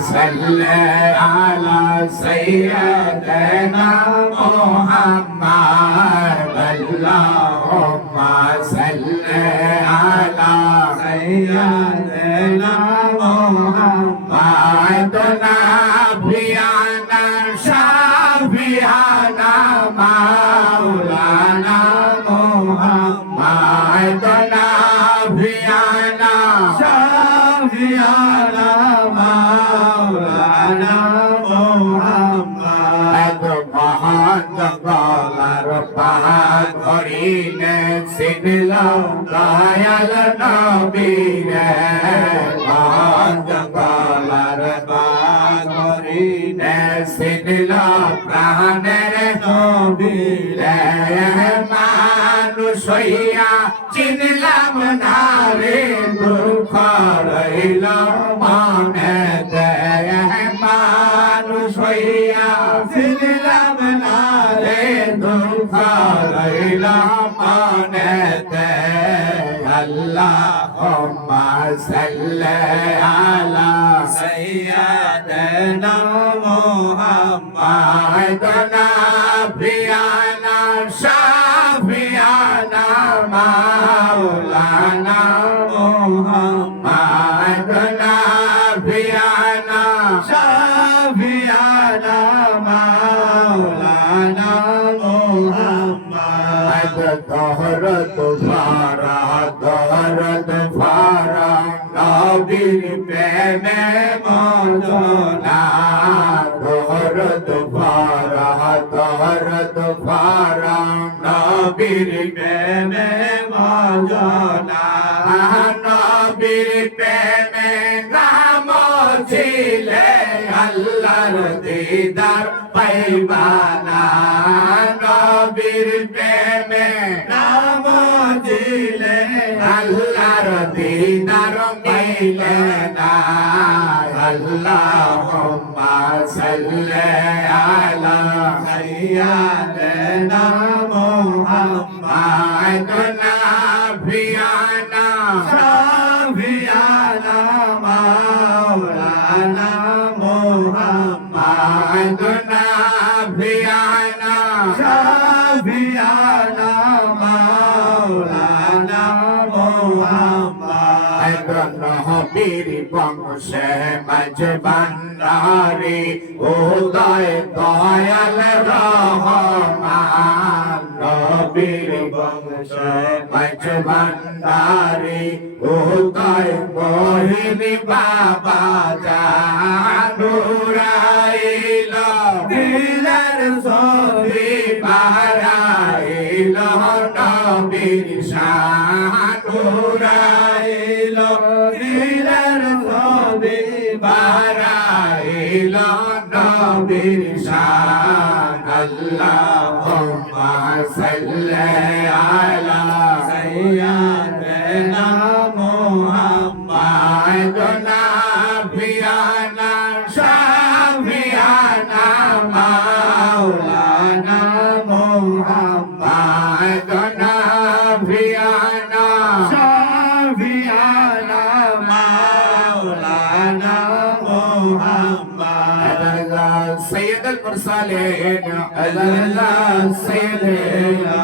صل على سيدنا محمد اللهم صل على سيدنا محمد نبينا شفيعنا مولانا محمد نبينا شفيعنا مولانا محمد মহান গলার পাহাড় ধরিনে চিনলাম দয়াল নবীরে মহান গলার পাহাড় ধরিনে চিনলাম প্রাণের নবীরে মানুষ হইয়া চিনলাম না রে দুঃখ রইল মনে দেয় মানুষ হইয়া চিনলাম না রে দুঃখ রইল মনে দেয় আল্লাহুম্মা সাল্লি আলা সাইয়্যিদিনা মুহাম্মাদ নাবিয়ানা শাফিয়ানা মাওলানা মুহাম্মাদ নাবিয়ানা শাফিয়ানা মাওলানা মুহাম্মাদ দহরত ফারা নবীর প্রেমে মজনা দহরত ফারা নবীর প্রেমে মজনা নবীর প্রেমে নাম ছিলে আল্লাহর দিদার পাইবানা নবীর প্রেমে নাম ছিলে আল্লাহর দিদার পাইলে না আল্লাহুম্মা সাল্লি আলা সাইয়্যিদিনা মুহাম্মাদ নাবিয়ানা শাফিয়ানা মাওলানা মুহাম্মাদ নাবিয়ানা শাফিয়ানা মাওলানা মুহাম্মাদ নবীর বংশে মজবান্ডারি উদয় দয়াল রহমান নবীর বংশে মজবান্ডারি উদয় মোহিনী বাবা জানুরাইল দিলের ছবি বারাইল নবীর শানুরাইল দিলের ছবি বারাইল নবীর শান আল্লাহুম্মা সাল্লি আলা সাইয়্যিদিনা মুহাম্মাদ নাবিয়ানা শাফিয়ানা মাওলানা মুহাম্মাদ নাবিয়ানা শাফিয়ানা মাওলানা মুহাম্মাদ سيد المرسلين سيدنا